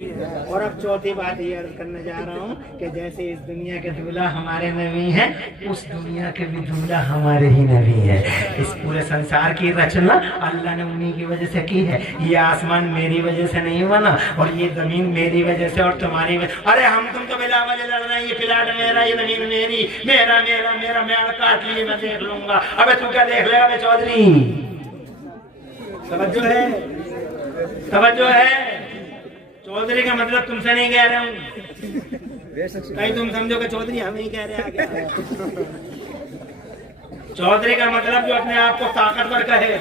اور اب چوتھی بات یہ عرض کرنے جا رہا ہوں کہ جیسے اس دنیا کے دولہا ہمارے نبی ہیں، اس دنیا کے بھی دولہا ہمارے ہی نبی ہیں۔ اس پورے سنسار کی رچنا اللہ نے انہی کی وجہ سے کی ہے۔ یہ آسمان میری وجہ سے نہیں بنا، اور یہ زمین میری وجہ سے اور تمہاری وجہ۔ ارے ہم تم تو بلا وجہ لڑ رہے ہیں، یہ پلاٹ میرا، یہ زمین میری، میرا میرا میرا، میں کاٹ لیے میں دیکھ لوں گا۔ ابے تو کیا دیکھ لے گا میں چودھری؟ توجہ ہے، توجہ ہے۔ چودھری کا مطلب تم سے نہیں کہہ رہا ہوں، کہیں تم سمجھو کہ چودھری ہم نہیں کہہ رہے آگے۔ چودھری کا مطلب جو اپنے آپ کو طاقتور کہے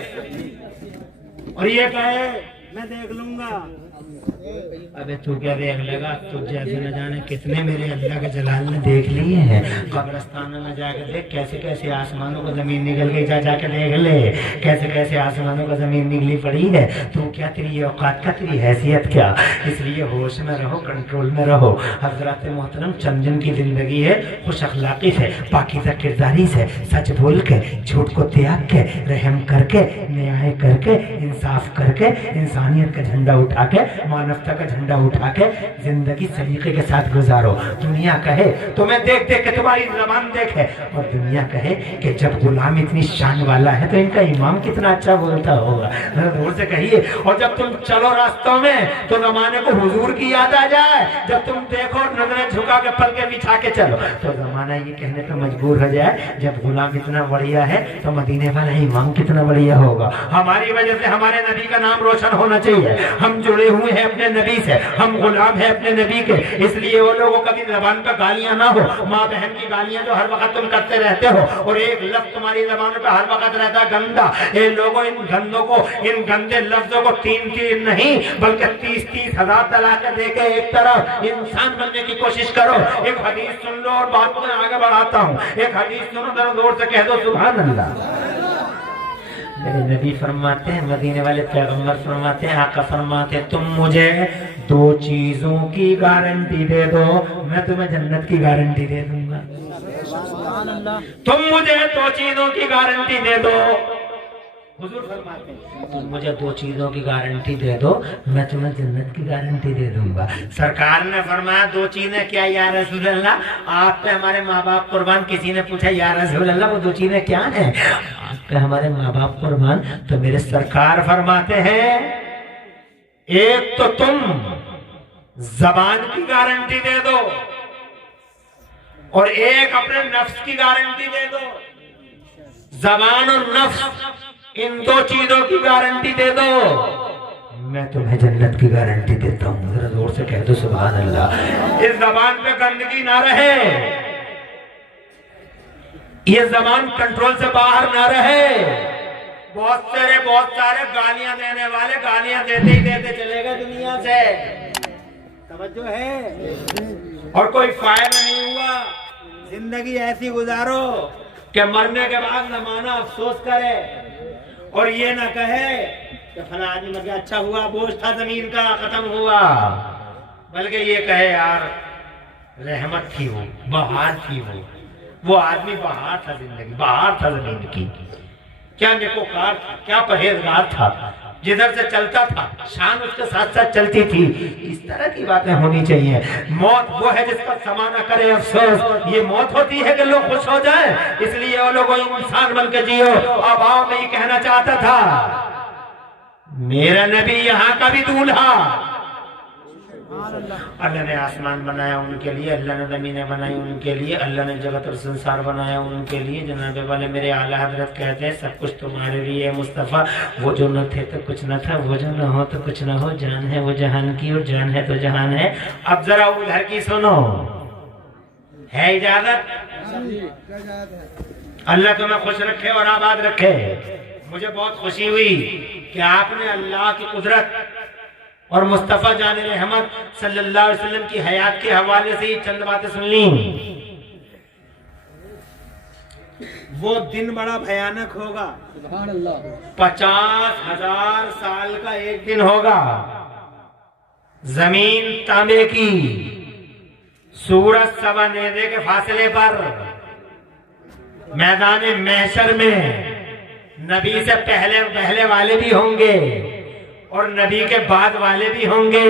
اور یہ کہے میں دیکھ لوں گا۔ ابے تو کیا دیکھ لے گا؟ تو جیسے نہ جانے کتنے میرے اللہ کے جلال نے دیکھ لیے ہیں۔ قبرستانوں میں جا کے دیکھ، کیسے کیسے آسمانوں کو زمین نکل گئی، جا کے دیکھ لے کیسے کیسے آسمانوں کو زمین نکلی پڑی ہے۔ تو کیا تیری اوقات کا، تیری حیثیت کیا؟ اس لیے ہوش میں رہو، کنٹرول میں رہو۔ حضرات محترم، چند دن کی زندگی ہے، خوش اخلاقی سے، پاکیزہ کرداری سے، سچ بول کے، جھوٹ کو تیاگ کے، رحم کر کے، نیائے کر کے، انصاف کر کے، انسانیت کا جھنڈا اٹھا کے، مانوتا کا جھنڈا اٹھا کے زندگی سلیقے کے ساتھ گزارو۔ دنیا کہے تمہیں دیکھ دیکھ کے تمہاری زبان دیکھے، اور دنیا کہے کہ جب غلام اتنی شان والا ہے تو ان کا امام کتنا اچھا بولتا ہوگا، زور سے کہیے۔ اور جب تم چلو راستوں میں تو زمانے کو حضور کی یاد آ جائے، جب تم دیکھو نظریں جھکا کے پل کے بچھا کے چلو تو زمانہ یہ کہنے پہ مجبور ہو جائے جب غلام اتنا بڑھیا ہے تو مدینے والا امام کتنا بڑھیا ہوگا۔ ہماری وجہ سے ہمارے نبی کا نام روشن ہونا چاہیے۔ ہم جڑے ہوئے ہیں اپنے نبی سے، ہم غلام ہیں اپنے نبی کے، اس لیے وہ لوگوں کبھی زبان پہ گالیاں نہ ہو، ماں بہن کی گالیاں جو ہر وقت تم کرتے رہتے ہو، اور ایک لفظ تمہاری زبان پہ ہر وقت رہتا ہے گندا۔ اے لوگوں، ان گندوں کو، ان گندے لفظوں کو تین نہیں بلکہ 30,000 طلاقیں دے کے ایک طرف انسان بننے کی کوشش کرو۔ ایک حدیث سن لو اور بات میں آگے بڑھاتا ہوں۔ ایک حدیث سنو، ذرا زور سے کہہ دو سبحان اللہ۔ میرے نبی فرماتے ہیں، مدینے والے پیغمبر فرماتے ہیں، آقا فرماتے ہیں، تم مجھے 2 چیزوں کی گارنٹی دے دو، میں تمہیں جنت کی گارنٹی دے دوں گا۔ تم مجھے 2 چیزوں کی گارنٹی دے دو، حضور فرماتے ہیں تم مجھے 2 چیزوں کی گارنٹی دے دو، میں تمہیں جنت کی گارنٹی دے دوں گا۔ سرکار نے فرمایا 2 چیزیں کیا یا رسول اللہ؟ آپ پہ ہمارے ماں باپ قربان۔ کسی نے پوچھا یا رسول اللہ وہ 2 چیزیں کیا ہیں؟ آپ پہ ہمارے ماں باپ قربان۔ تو میرے سرکار فرماتے ہیں ایک تو تم زبان کی گارنٹی دے دو، اور ایک اپنے نفس کی گارنٹی دے دو۔ زبان اور نفس، ان 2 چیزوں کی گارنٹی دے دو، میں تمہیں جنت کی گارنٹی دیتا ہوں۔ ذرا زور سے کہہ دو سبحان اللہ۔ اس زبان پہ گندگی نہ رہے، یہ زبان کنٹرول سے باہر نہ رہے۔ بہت سارے گالیاں دینے والے گالیاں دیتے ہی دیتے چلے گئے دنیا سے، توجہ ہے، اور کوئی فائدہ نہیں ہوا۔ زندگی ایسی گزارو کہ مرنے کے بعد زمانہ افسوس کرے اور یہ نہ کہے کہ فلاں آدمی مر گیا، اچھا ہوا بوجھ تھا زمین کا ختم ہوا، بلکہ یہ کہے یار رحمت تھی، وہ بہار تھی، وہ آدمی بہار تھا، زندگی بہار تھا زمین کی، کیا نیکوکار تھا، کیا پرہیزگار تھا، جدھر سے چلتا تھا شان اس کے ساتھ ساتھ چلتی تھی۔ اس طرح کی باتیں ہونی چاہیے۔ موت وہ ہے جس پر سما نہ کرے افسوس، یہ موت ہوتی ہے کہ لوگ خوش ہو جائیں۔ اس لیے وہ لوگوں انسان بن کے جیو۔ اب آؤ، میں یہ کہنا چاہتا تھا میرا نبی یہاں کا بھی دولہا، اللہ نے آسمان بنایا ان کے لیے، اللہ نے زمینیں بنائی ان کے لیے، اللہ نے جگت اور سنسار بنایا ان کے لیے۔ جناب والے میرے اعلیٰ حضرت کہتے ہیں سب کچھ تمہارے لیے مصطفیٰ، وہ جو نہ تھے تو کچھ نہ تھا، وہ جو نہ ہو تو کچھ نہ ہو، جان ہے وہ جہان کی اور جان ہے تو جہان ہے۔ اب ذرا ادھر کی سنو، ہے اجازت؟ اللہ تمہیں خوش رکھے اور آباد رکھے۔ مجھے بہت خوشی ہوئی کہ آپ نے اللہ کی قدرت اور مصطفیٰ جان رحمت صلی اللہ علیہ وسلم کی حیات کے حوالے سے یہ چند باتیں سن لیں۔ وہ دن بڑا بھیانک ہوگا، 50,000 سال کا ایک دن ہوگا، زمین تانبے کی، سورج سوا نیزے کے فاصلے پر، میدان محشر میں نبی سے پہلے والے بھی ہوں گے اور نبی کے بعد والے بھی ہوں گے،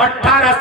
18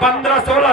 15-16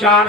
4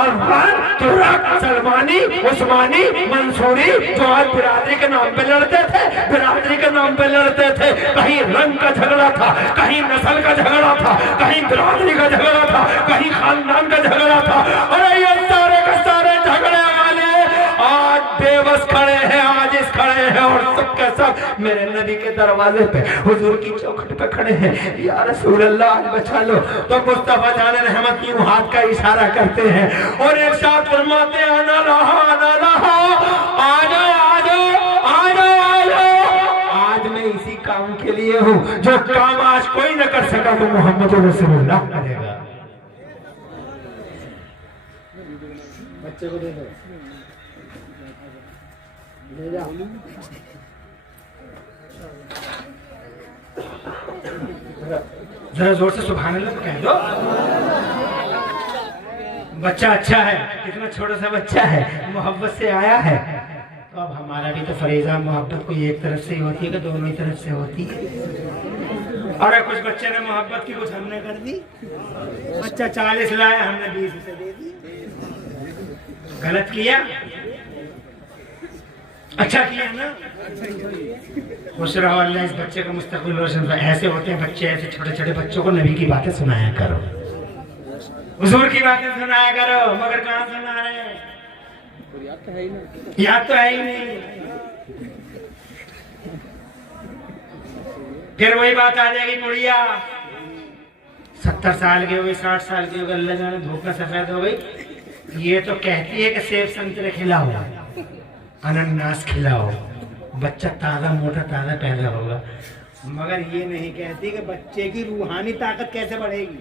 افغان، ترک، سلمانی، عثمانی، منصوری، جو آج برادری کے نام پہ لڑتے تھے، برادری کے نام پہ لڑتے تھے، کہیں رنگ کا جھگڑا تھا، کہیں نسل کا جھگڑا تھا، کہیں برادری کا جھگڑا تھا، کہیں خاندان کا جھگڑا تھا، اور یہ سارے کے سارے جھگڑے والے آج بے بس کھڑے ہیں، عاجز کھڑے ہیں، اور سب کے سب میرے نبی کے دروازے پہ، حضور کی چوکھٹ پہ کھڑے ہیں، یا رسول اللہ آج بچا لو۔ تو مصطفیٰ جان رحمت یوں ہاتھ کا اشارہ کرتے ہیں اور ارشاد فرماتے ہیں آنا رہا، آنا رہا، آجو آجو آجو آجو، آج میں اسی کام کے لیے ہوں جو کام آج کوئی نہ کر سکا تو محمد رسول اللہ کرے گا۔ بچے کو دے دو، لے جاؤ، ذرا زور سے سبحان اللہ تو کہہ دو۔ بچہ اچھا ہے، کتنا چھوٹا سا بچہ ہے، محبت سے آیا ہے، تو اب ہمارا بھی تو فریضہ محبت کوئی ایک طرف سے ہی ہوتی ہے کہ دونوں ہی طرف سے ہوتی ہے۔ اور کچھ بچے نے محبت کی، کچھ ہم نے کر دی۔ بچہ 40 لایا، ہم نے 20 اسے دے دی۔ غلط کیا؟ اچھا کیا نا؟ خوش رہو، اللہ اس بچے کا مستقبل روشن کرے۔ ایسے ہوتے ہیں بچے، ایسے چھوٹے چھوٹے بچوں کو نبی کی باتیں سنایا کرو، حضور کی باتیں سنایا کرو، مگر کہاں سنا رہے ہیں؟ یاد تو ہے ہی نہیں۔ پھر وہی بات آ جائے گی، گڑیا 70 سال کی ہو گئی، 60 سال کی ہو گئی، اللہ جانے دھوکہ سفید ہو گئی، یہ تو کہتی ہے کہ سیب سنترے کھلاؤ، انناس کھلاؤ، بچہ تازہ موٹا تازہ پیدا ہوگا، مگر یہ نہیں کہتی کہ بچے کی روحانی طاقت کیسے بڑھے گی۔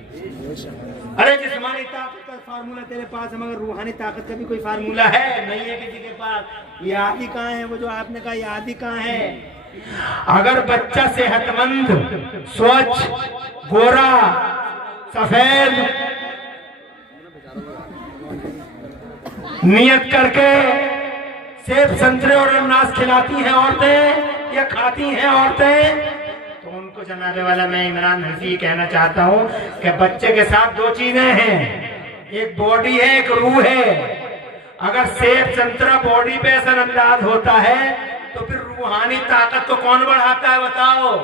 ارے جسمانی طاقت کا فارمولہ تیرے پاس ہے، مگر روحانی طاقت کا بھی کوئی فارمولہ ہے نہیں ہے کسی کے پاس۔ یاد ہی کہاں ہے وہ جو آپ نے کہا، یاد ہی کہاں ہے؟ اگر بچہ صحت مند، سوچھ، گورا، سفید نیت کر کے سیب سنترے اور انناس کھلاتی ہیں عورتیں یا کھاتی ہیں عورتیں، تو ان کو جناب والا میں عمران حنفی کہنا چاہتا ہوں کہ بچے کے ساتھ دو چیزیں ہیں، ایک باڈی ہے، ایک روح ہے۔ اگر سیب سنترا باڈی پہ اثر انداز ہوتا ہے تو پھر روحانی طاقت کو کون بڑھاتا ہے بتاؤ؟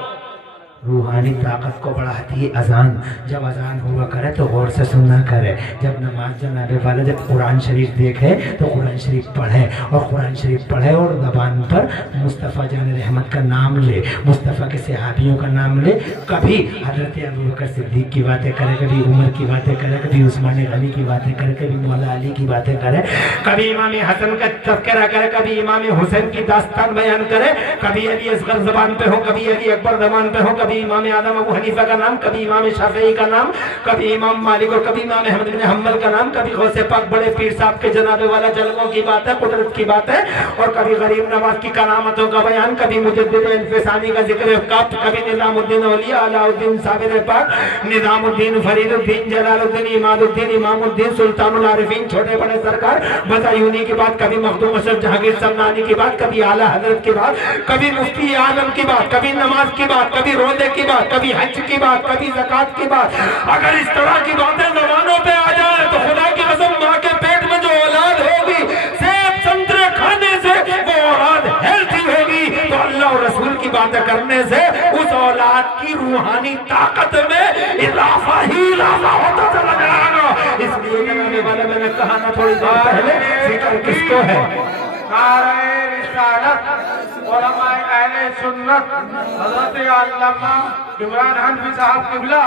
روحانی طاقت کو بڑھاتی ہے اذان۔ جب اذان ہوا کرے تو غور سے سننا کرے، جب نماز جناب والا جب قرآن شریف دیکھے تو قرآن شریف پڑھے، اور قرآن شریف پڑھے اور زبان پر مصطفیٰ جان رحمت کا نام لے، مصطفیٰ کے صحابیوں کا نام لے، کبھی حضرت ابوبکر صدیق کی باتیں کرے، کبھی عمر کی باتیں کرے، کبھی عثمان غنی کی باتیں کرے، کبھی مولا علی کی باتیں کرے، کبھی امام حسن کا تذکرہ کرے، کبھی امام حسین کی داستان بیان کرے، کبھی علی اصغر زبان پہ ہو، کبھی علی اکبر زبان پہ ہو، کبھی امام اعظم ابو حنیفہ کا نام، کبھی امام شافعی کا نام، کبھی امام مالک اور کبھی امام احمد بن حنبل کا نام، کبھی غوث پاک بڑے پیر صاحب کے جناب والا جلووں کی بات ہے، قدرت کی بات ہے، اور کبھی غریب نواز کی کرامتوں کا بیان، کبھی مجدد انفسانی کا ذکر کب، کبھی نظام الدین اولیاء، علاء الدین صابر پاک، نظام الدین فرید الدین، جلال الدین، عماد الدین، امام الدین، سلطان العارفین، چھوٹے بڑے سرکار، بدایونی کی بات، کبھی مخدوم اشرف جہانگیر سمنانی کی بات، کبھی اعلیٰ حضرت کی بات، کبھی مفتی اعظم کی بات، کبھی نماز کی بات، کبھی روزے کی بات، کبھی حج کی بات، کبھی زکوٰۃ کی بات۔ اگر اس طرح کی باتیں زبانوں پہ آ جائے تو خدا کی قسم ماں کے پیٹ میں جو اولاد ہوگی سیب سنترے کھانے سے وہ اولاد ہیلتھی ہوگی، تو اللہ اور رسول کی باتیں کرنے سے اس اولاد کی روحانی طاقت میں اضافہ ہی اضافہ ہوتا چلا جائے گا۔ اس لیے جناب والا میں نے کہا نا تھوڑی دیر پہلے، فکر کس کو ہے؟ نعرہ رسالت، علماء اہل سنت، حضرت علامہ عمران حنفی صاحب قبلہ،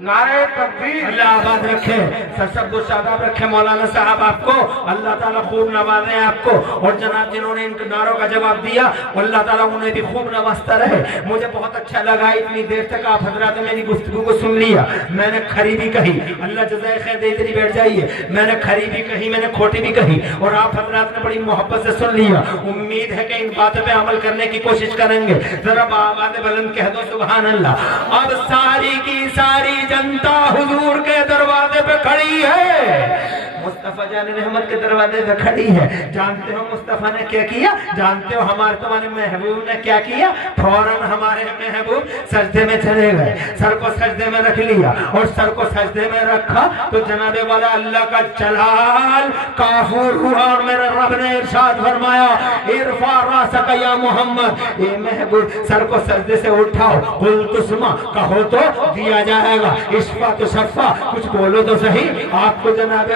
نعرہ تکبیر، اللہ آباد رکھے، سرسبز و شاداب رکھے مولانا صاحب آپ کو، اللہ تعالیٰ خوب نوازے آپ کو، اور جناب جنہوں نے ان نعروں کا جواب دیا اللہ تعالیٰ انہیں بھی خوب نوازتا رہے۔ مجھے بہت اچھا لگا، اتنی دیر تک آپ حضرات میری گفتگو کو سن لیا، میں نے کھری بھی کہی، اللہ جزائے خیر دے، ادھر ہی بیٹھ جائیے، میں نے کھری بھی کہی، میں نے کھوٹی بھی کہی، اور آپ حضرات نے بڑی محبت سے سن لیا۔ امید ہے کہ ان باتوں پہ عمل کرنے کی کوشش کریں گے۔ ذرا بآواز بلند کہہ دو سبحان اللہ۔ اب ساری کی ساری جنتا حضور کے دروازے پہ کھڑی ہے، مصطفیٰ جان رحمت کے دروازے پہ کھڑی ہے. جانتے ہو مصطفیٰ نے کیا کیا؟ جانتے ہو ہمارے تمہارے محبوب نے کیا کیا؟ فوراً ہمارے محبوب سجدے میں چلے گئے, سر کو سجدے میں رکھ لیا, اور سر کو سجدے میں رکھا تو جناب والا اللہ کا جلال کافور ہوا, اور میرے رب نے ارشاد فرمایا ارفع راسک یا محمد, اے محبوب سر کو سجدے سے اٹھاؤ, قل تسمع کہو تو دیا جائے گا, اشفع تو شفع کچھ بولو تو صحیح آپ کو جناب,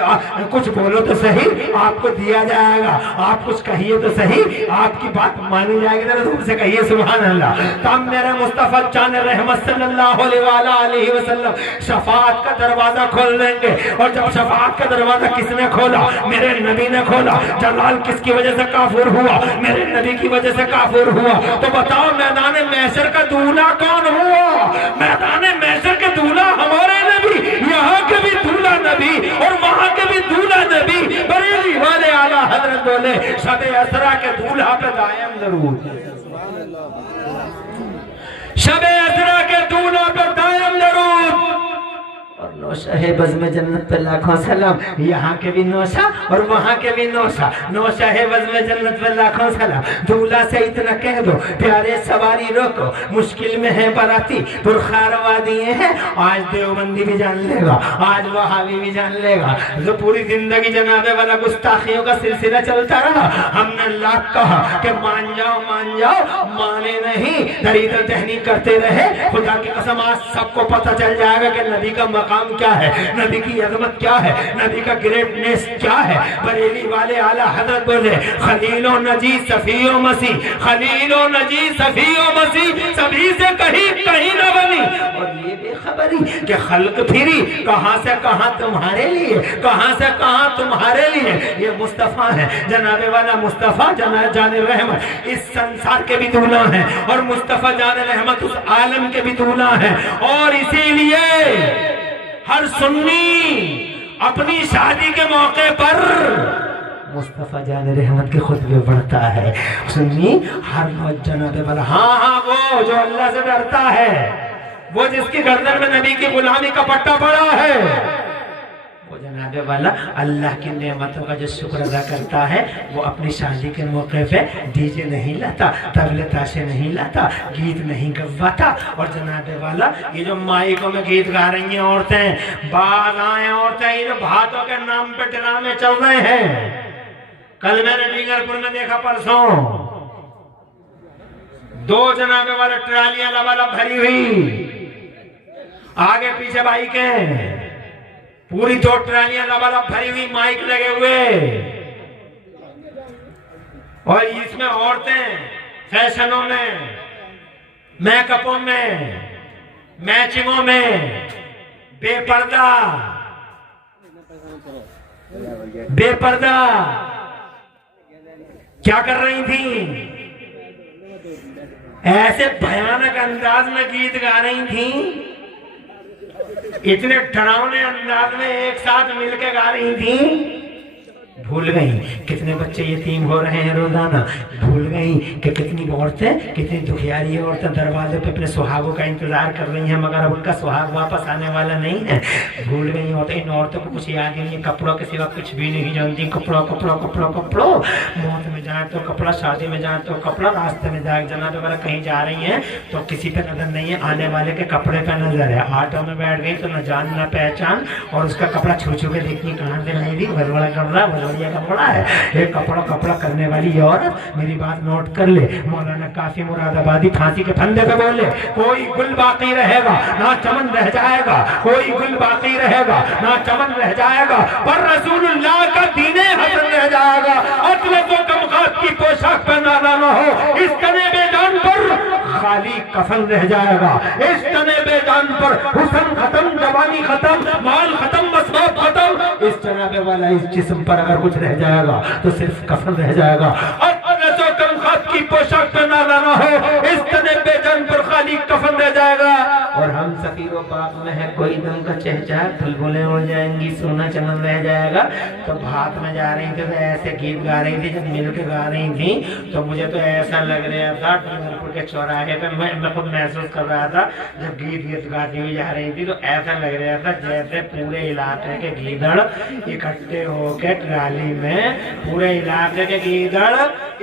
کچھ بولو تو صحیح آپ کو دیا جائے گا, آپ کچھ کہیے تو صحیح آپ کی بات مانی جائے گی. ذرا تم سے کہیے سبحان اللہ. تم میرے مصطفیٰ جان رحمت صلی اللہ علیہ وسلم شفاعت کا دروازہ کھول دیں گے, اور جب شفاعت کا دروازہ کس نے کھولا؟ میرے نبی نے کھولا. جلال کس کی وجہ سے کافر ہوا؟ میرے نبی کی وجہ سے کافر ہوا. تو بتاؤ میدان محشر کا دولہا کون ہوا؟ میدان محشر کے دولہا ہمارے نبی, یہاں کے بھی دولہا نبی اور وہاں کے بھی دولہا نبی. بریلی والے اعلیٰ حضرت بولے شب اسرا کے دولہا پہ دائم ضرور, شب اسرا کے دولہا پہ دائم ضرور. اور نوشہ ہے بزم جنت پہ لاکھوں سلام, یہاں کے بھی نوشہ اور وہاں کے بھی نوشہ. نوشہ ہے بزم جنت پہ لاکھوں سلام. دولہا سے اتنا کہہ دو پیارے سواری روکو, مشکل میں ہے براتی پرخار وادی ہیں. آج دیوبندی بھی جان لے گا, آج وہابی بھی جان لے گا. جو پوری زندگی جناب والا گستاخیوں کا سلسلہ چلتا رہا, ہم نے لاکھ کہا کہ مان جاؤ مان جاؤ, مانے نہیں, دریدر دہنی کرتے رہے. خدا کی قسم آج سب کو پتہ چل جائے گا کہ نبی کا مقام کیا ہے, نبی کی عظمت کیا ہے, نبی کا گریٹنیس کیا ہے. بریلی والے اعلیٰ حضرت بولے خلیل و نجی صفی و مسیح, خلیل و نجی صفی و مسیح سبھی سے کہیں نہ بنی. اور یہ بے خبری کہ خلق پھری کہاں سے کہاں تمہارے لیے, کہاں سے کہاں تمہارے لیے. یہ مصطفیٰ ہے جناب والا مصطفیٰ جان رحمت اس سنسار کے بھی دولہا ہیں, اور مصطفیٰ جان رحمت اس عالم کے بھی دولہا ہیں. اور اسی لیے ہر سنی اپنی شادی کے موقع پر مصطفیٰ جان رحمت کے خطبے پڑھتا ہے. سنی ہر روز جناب والا, ہاں وہ جو اللہ سے ڈرتا ہے, وہ جس کی گردن میں نبی کی غلامی کا پٹا پڑا ہے, وہ جناب والا اللہ کی نعمتوں کا جو شکر ادا کرتا ہے, وہ اپنی شادی کے موقع پہ ڈی جے نہیں لاتا, طبلے تاشے نہیں لاتا, گیت نہیں گواتا. اور جناب والا یہ جو مائکوں میں گیت گا رہی ہیں عورتیں, باز آئیں عورتیں, یہ جو بھاتوں کے نام پہ ڈرامے چل رہے ہیں. کل میں نے ڈینگر پور میں دیکھا, پرسوں دو جناب والا ٹرالیاں لبالب بھری ہوئی, آگے پیچھے بائیکیں, پوری دو ٹرالیاں لبالب بھری ہوئی, مائک لگے ہوئے, اور اس میں عورتیں فیشنوں میں, میک اپوں میں, میچنگوں میں بے پردہ کیا کر رہی تھیں؟ ایسے بھیانک انداز میں گیت گا رہی تھیں, اتنے ڈراؤنے انداز میں ایک ساتھ مل کے گا رہی تھیں. بھول گئیں کتنے بچے یتیم ہو رہے ہیں روزانہ, بھول گئیں کہ کتنی عورتیں, کتنی دکھیاری عورتیں دروازے پہ اپنے سہاگوں کا انتظار کر رہی ہیں, مگر اب ان کا سہاگ واپس آنے والا نہیں ہے. بھول گئی عورتیں, ان عورتوں کو کچھ یاد ہی نہیں, کپڑوں کے سوا کچھ بھی نہیں جانتی. کپڑوں کپڑوں کپڑوں کپڑوں, موت میں جائیں تو کپڑا, شادی میں جائیں تو کپڑا, راستے میں جائیں جناب وغیرہ کہیں جا رہی ہیں تو کسی پہ نظر نہیں ہے, آنے والے کے کپڑے پہ نظر ہے. آٹو میں بیٹھ گئی تو نہ جان نہ پہچان, اور اس کا کپڑا چھو چھو کے دیکھنی کہاں سے نہیں دی, بھربڑا کر رہا, بھربڑیا کپڑا ہے. ایک کپڑا کرنے والی عورت, میری بات نوٹ کر لے, مولانا کافی مراد آبادی پھانسی کے پھندے پہ بولے کوئی گل باقی رہے گا نہ چمن رہ جائے گا, کوئی گل باقی رہے گا نہ چمن رہ جائے گا, پر رسول اللہ کا دین حسن رہ جائے گا. اطلب و کمخات کی پوشاک پہنانا نہ ہو, اس تنے بے جان پر خالی کفن رہ جائے گا. اس تنے بے جان پر حسن ختم, جوانی ختم, مال ختم, مسباب ختم. اس جناب والا اس جسم پر اگر کچھ رہ جائے گا تو صرف کفن رہ جائے گا. اور کم خط کی کوئی پوشاک پہنا نہ ہو، اس تنے بے جان پر خالی کفن رہ جائے گا۔ اور ہم سفیر و پاک میں ہے، کوئی دم کا چہچہٹ بلبلیں ہو جائیں گی، سونا چمن رہ جائے گا۔ تو ہاتھ میں جا رہی تھی تو ایسے گیت گا رہی تھی، جب مل کے گا رہی تھی تو مجھے تو ایسا لگ رہا تھا ڈونگرپور کے چوراہے پہ میں خود محسوس کر رہا تھا، جب گیت گاتی ہوئی جا رہی تھی تو ایسا لگ رہا تھا جیسے پورے علاقے کے گیدڑ اکٹھے ہو کے ٹرالی میں، پورے علاقے کے گیدڑ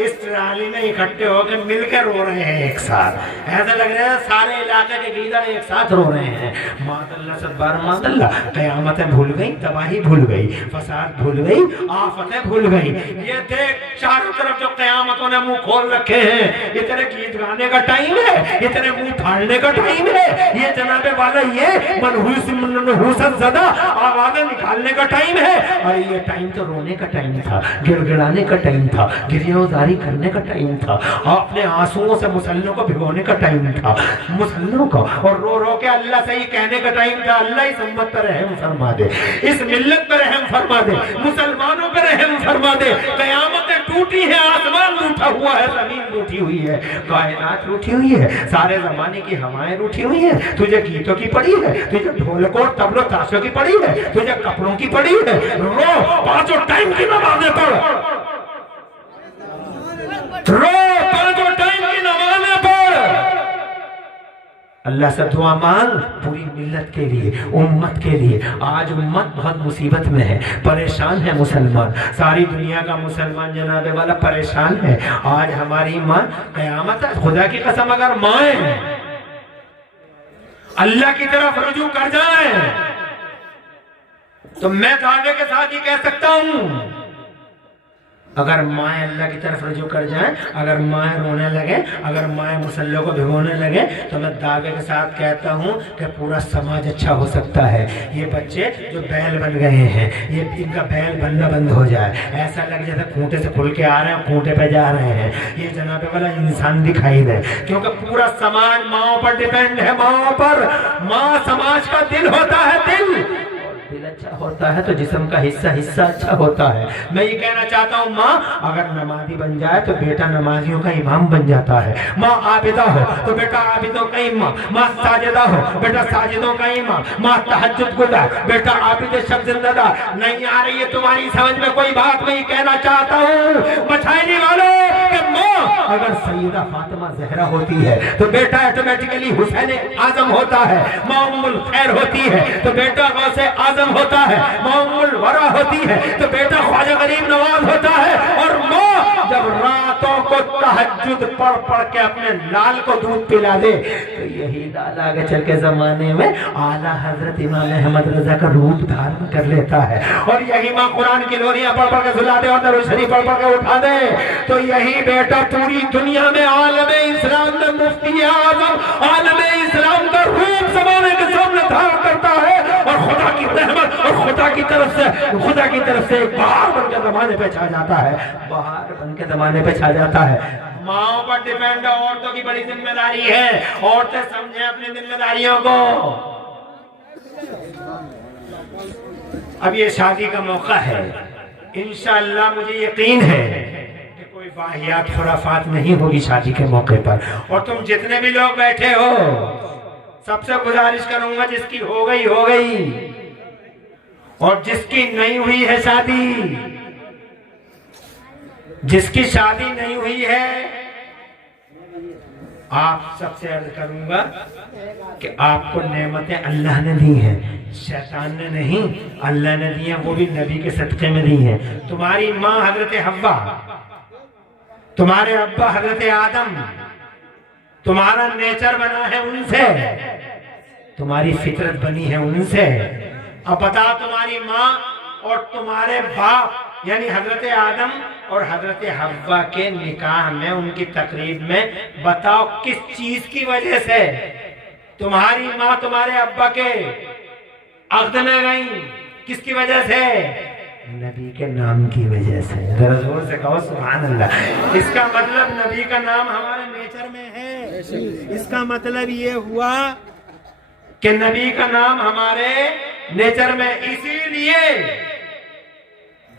اس ٹرالی میں اکٹھے ہو کے مل کے رو رہے ہیں ایک ساتھ۔ ایسا لگ رہا ہے سارے علاقے کے گیدڑ ایک ساتھ رو رہے ہیں۔ مات اللہ ستبار مات اللہ، قیامتیں بھول گئی، تباہی بھول گئی، فساد بھول گئی، آفتیں بھول گئی۔ یہ دیکھ چاروں طرف جو قیامتوں نے منہ کھول رکھے ہیں، یہ تیرے گیت گانے کا ٹائم ہے، یہ تیرے منہ پھاڑنے کا ٹائم ہے، یہ جناب والا یہ منحوست زدہ آوازیں نکالنے کا ٹائم ہے۔ اور یہ ٹائم تو رونے کا ٹائم تھا، گڑ گڑانے کا ٹائم تھا، گریہ وزاری کرنے کا ٹائم تھا، اپنے آنسوؤں سے مسلمانوں کو بھگونے کا ٹائم تھا، مسلمانوں کا، اور رو رو کے اللہ سے یہ کہنے کا ٹائم تھا، اللہ اس امت پر رحم فرما دے، اس ملت پر رحم فرما دے، مسلمانوں پر رحم فرما دے۔ قیامتیں ٹوٹی ہیں، آسمان روٹھا ہوا ہے، زمین روٹھی ہوئی ہے، کائنات روٹھی ہوئی ہے، سارے زمانے کی ہوائیں روٹھی ہوئی ہیں، تجھے گیتوں کی پڑی ہے، تجھے ڈھولکوں اور طبلوں تاشوں کی پڑی ہے، تجھے کپڑوں کی پڑی ہے، رو پانچوں ٹائم کی نمازیں پڑھ، رو پانچوں ٹائم کی نمازیں پڑھ، اللہ سے دعا مانگ پوری ملت کے لیے، امت کے لیے۔ آج امت بہت مصیبت میں ہے، پریشان ہے مسلمان، ساری دنیا کا مسلمان جناب والا پریشان ہے۔ آج ہماری ماں، قیامت ہے، خدا کی قسم اگر مائیں اللہ کی طرف رجوع کر جائیں تو میں دعوے کے ساتھ ہی کہہ سکتا ہوں، اگر مائیں اللہ کی طرف رجوع کر جائیں، اگر مائیں رونے لگے، اگر مائیں مسلح کو بھگونے لگے، تو میں دعوے کے ساتھ کہتا ہوں کہ پورا سماج اچھا ہو سکتا ہے۔ یہ بچے جو بیل بن گئے ہیں، یہ ان کا بیل بننا بند ہو جائے، ایسا لگ جیسے کھوٹے سے کھل کے آ رہے ہیں، کھوٹے پہ جا رہے ہیں، یہ جناب والا انسان دکھائی دے، کیونکہ پورا سماج ماؤں پر ڈیپینڈ ہے، ماؤں پر۔ ماں سماج کا دل ہوتا ہے، دل اچھا ہوتا ہے تو جسم کا حصہ اچھا ہوتا ہے۔ میں یہ کہنا چاہتا ہوں، ماں اگر نمازی بن جائے تو بیٹا نمازیوں کا امام بن جاتا ہے، ماں عابدہ ہو تو بیٹا عابدوں کا امام، ماں ساجدہ ہو بیٹا ساجدوں کا امام، ماں تہجد گزار بیٹا عابد شب زندہ۔ نہیں آ رہی ہے تمہاری سمجھ میں کوئی بات؟ میں یہ کہنا چاہتا ہوں بچھائنے والوں کہ ماں اگر سیدہ فاطمہ زہرا ہوتی ہے تو بیٹا ایٹومیٹیکلی حسین اعظم ہوتا ہے، ماں ام الخیر ہوتی ہے تو بیٹا غوث اعظم ہوتا ہے، ماں ام الورا ہوتی ہے تو بیٹا خواجہ غریب نواز ہوتا ہے۔ اور ماں جب راتوں کو تہجد پڑھ پڑھ کے اپنے لال کو دودھ پلا دے تو یہی لال آگے چل کے زمانے میں اعلیٰ حضرت امام احمد رضا کا روپ دھارن کر لیتا ہے، اور یہی ماں قرآن کی لوریاں پڑھ پڑھ کے سلا دے اور درود شریف پڑھ پڑھ کے اٹھا دے تو یہی بیٹا پوری دنیا میں عالم اسلام میں مفتی اعظم، عالم اسلام کا روپ زمانے کے سامنے دھارن کرتا ہے، اور خدا کی رحمت اور خدا کی طرف سے ایک بہار بن کے زمانے پہ چھا جاتا ہے، بہار بن کے زمانے پہ چھا جاتا ہے۔ ماؤں پر ڈیپینڈ ہے، عورتوں کی بڑی ذمہ داری ہے، عورتیں سمجھیں اپنی ذمہ داریوں کو۔ اب یہ شادی کا موقع ہے، انشاءاللہ مجھے یقین ہے کہ کوئی واہیات خرافات نہیں ہوگی شادی کے موقع پر، اور تم جتنے بھی لوگ بیٹھے ہو سب سے گزارش کروں گا جس کی ہو گئی اور جس کی نہیں ہوئی ہے شادی، جس کی شادی نہیں ہوئی ہے، آپ سب سے عرض کروں گا کہ آپ کو نعمتیں اللہ نے دی ہیں، شیطان نے نہیں، اللہ نے دی ہیں، وہ بھی نبی کے صدقے میں دی ہیں۔ تمہاری ماں حضرت حوا، تمہارے ابا حضرت آدم، تمہارا نیچر بنا ہے ان سے، تمہاری فطرت بنی ہے ان سے۔ اب بتاؤ تمہاری ماں اور تمہارے باپ یعنی حضرت آدم اور حضرت حوا کے نکاح میں، ان کی تقریب میں، بتاؤ کس چیز کی وجہ سے تمہاری ماں تمہارے ابا کے عقد میں گئیں؟ کس کی وجہ سے؟ نبی کے نام کی وجہ سے۔ ذرا زور سے کہو سبحان اللہ۔ اس کا مطلب نبی کا نام ہمارے نیچر میں ہے، اس کا مطلب یہ ہوا کہ نبی کا نام ہمارے نیچر میں، اسی لیے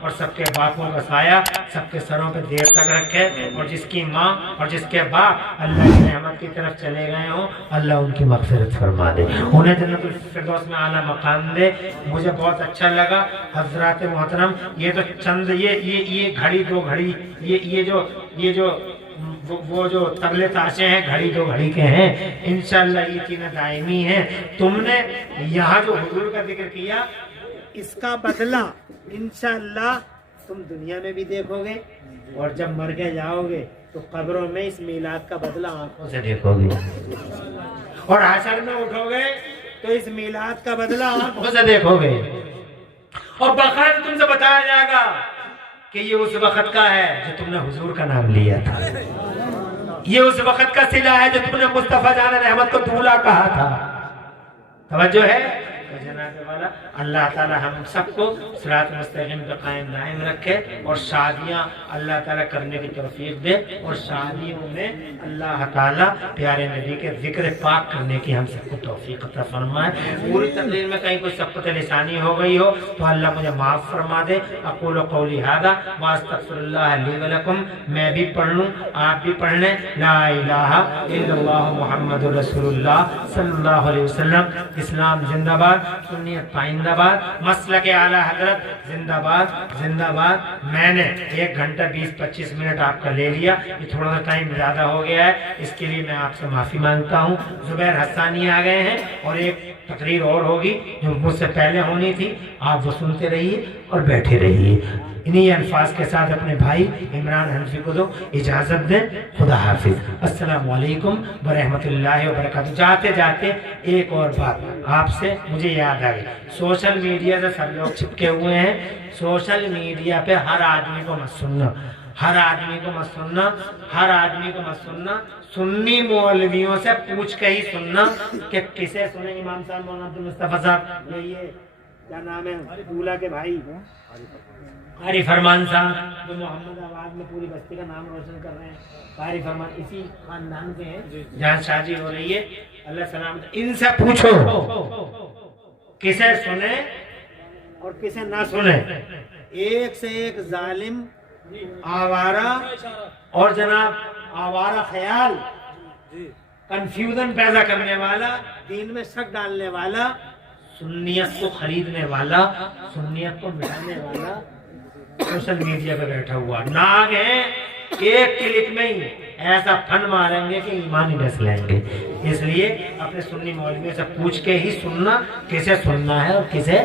اور سب کے باپوں کا سایہ سب کے سروں پہ دیر تک رکھے، اور جس کی ماں اور جس کے باپ اللہ کی رحمت کی طرف چلے گئے ہوں اللہ ان کی مغفرت فرما دے، انہیں جنت الفردوس میں اعلیٰ مقام دے۔ مجھے بہت اچھا لگا حضرات محترم، یہ تو چند یہ گھڑی دو گھڑی یہ جو وہ جو تبلے تاشے ہیں گھڑی دو گھڑی کے ہیں، انشاءاللہ یہ چیزیں دائمی ہیں۔ تم نے یہاں جو حضور کا ذکر کیا اس کا بدلہ انشاءاللہ تم دنیا میں بھی دیکھو گے، اور جب مر کے جاؤ گے تو قبروں میں اس میلاد کا بدلہ آنکھوں سے دیکھو گے، اور حشر میں اٹھو گے تو اس میلاد کا بدلہ آنکھوں سے دیکھو گے، اور باقاعدہ تم سے بتایا جائے گا کہ یہ اس وقت کا ہے جو تم نے حضور کا نام لیا تھا، یہ اس وقت کا صلہ ہے جو تم نے مصطفیٰ جان رحمت کو دولہا کہا تھا۔ توجہ ہے جناب والا، اللہ تعالی ہم سب کو صراط مستقیم پہ قائم دائم رکھے، اور شادیاں اللہ تعالیٰ کرنے کی توفیق دے، اور شادیوں میں اللہ تعالیٰ پیارے نبی کے ذکر پاک کرنے کی ہم سب کو توفیق عطا فرمائے۔ پوری تقریر میں کہیں کوئی سقط لسانی ہو گئی ہو تو اللہ مجھے معاف فرما دے۔ اقول قولی ھذا واستغفر اللہ لی ولکم، میں بھی پڑھ لوں آپ بھی پڑھ لیں، لا الہ الا اللہ محمد رسول اللہ صلی اللہ علیہ وسلم۔ اسلام زندہ باد، سنیت پائندہ باد، مسلک اعلیٰ حضرت زندہ باد زندہ باد۔ میں نے 1 گھنٹہ 20-25 منٹ آپ کا لے لیا، یہ تھوڑا سا ٹائم زیادہ ہو گیا ہے، اس کے لیے میں آپ سے معافی مانگتا ہوں۔ زبیر حسانی آ گئے ہیں، اور ایک تقریر اور ہوگی جو مجھ سے پہلے ہونی تھی، آپ وہ سنتے رہیے اور بیٹھے رہیے۔ انہی الفاظ کے ساتھ اپنے بھائی عمران حنفی کو دو اجازت دیں، خدا حافظ، السلام علیکم ورحمۃ اللہ وبرکاتہ۔ جاتے جاتے ایک اور بات آپ سے مجھے یاد آ گئی، سوشل میڈیا سے سب لوگ چپکے ہوئے ہیں، سوشل میڈیا پہ ہر آدمی کو مت سننا، ہر آدمی کو مت سننا، ہر آدمی کو مت سننا، سنی مولویوں سے پوچھ کے ہی سننا کہ کسے سنیں۔ امام صاحب مولانا عبدالمصطفیٰ صاحب، یہ کیا نام ہے دولہا کے بھائی قاری فرمان صاحب جو محمد آباد میں پوری بستی کا نام روشن کر رہے ہیں، قاری فرمان اسی خاندان کے ہیں جہاں شادی ہو رہی ہے، اللہ سلامت۔ ان سے پوچھو کسے سنے اور کسے نہ سنے، ایک سے ایک ظالم، آوارہ اور جناب آوارہ خیال، کنفیوژن پیدا کرنے والا، دین میں شک ڈالنے والا، سنیت کو خریدنے والا، سنیت کو مٹانے والا سوشل میڈیا پہ بیٹھا ہوا ناگ ہے، ایک کلک میں ہی ایسا پھن ماریں گے کہ ایمان ہی ڈس لیں گے۔ اس لیے اپنے سنی مولویوں سے پوچھ کے ہی سننا کسے سننا ہے اور کسے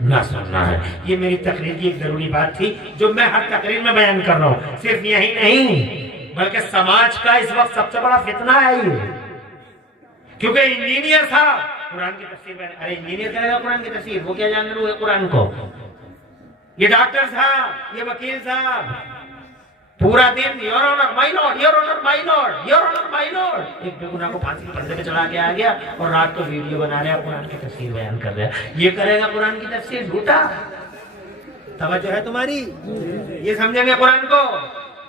نہ سننا ہے۔ یہ میری تقریر کی ایک ضروری بات تھی جو میں ہر تقریر میں بیان کر رہا ہوں، صرف یہی نہیں بلکہ سماج کا اس وقت سب سے بڑا فتنہ ہے یہ، کیونکہ انجینئر صاحب قرآن کی تفسیر، ارے انجینئر کرے گا قرآن کی تفسیر، وہ کیا جان رہے قرآن کو، یہ ڈاکٹر صاحب، یہ وکیل صاحب، پورا دن your honour my lord, your honour my lord, your honour my lord, ایک بے گناہ کو پھانسی کے پردے پہ چڑھا کے آ گیا اور رات کو ویڈیو بنا رہا ہے، قرآن کی تفسیر بیان کر رہا ہے۔ یہ کرے گا قرآن کی تفسیر جھوٹا؟ توجہ ہے تمہاری؟ یہ سمجھیں گے قرآن کو؟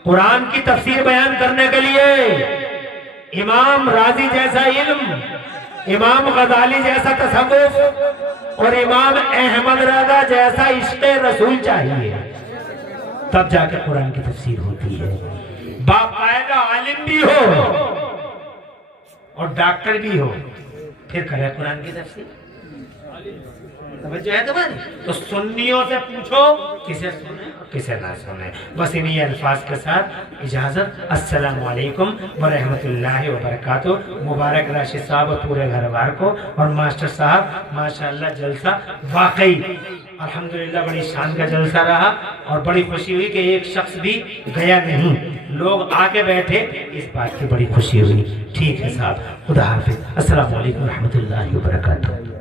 قرآن کی تفسیر بیان کرنے کے لیے امام راضی جیسا علم، امام غزالی جیسا تصوف اور امام احمد رضا جیسا عشق رسول چاہیے، تب جا کے قرآن کی تفسیر ہوتی ہے۔ باقاعدہ عالم بھی ہو اور ڈاکٹر بھی ہو پھر کرے قرآن کی تفسیر۔ توجہ ہے تمہاری؟ تو سنیوں سے پوچھو کسے سنے اور کسے نہ سنے۔ بس انہی الفاظ کے ساتھ اجازت، السلام علیکم ورحمۃ اللہ وبرکاتہ۔ مبارک راشد صاحب اور پورے گھر بار کو، اور ماسٹر صاحب ماشاءاللہ جلسہ واقعی الحمدللہ بڑی شان کا جلسہ رہا، اور بڑی خوشی ہوئی کہ ایک شخص بھی گیا نہیں، لوگ آ کے بیٹھے، اس بات کی بڑی خوشی ہوئی۔ ٹھیک ہے صاحب، خدا حافظ، السلام علیکم ورحمۃ اللہ وبرکاتہ۔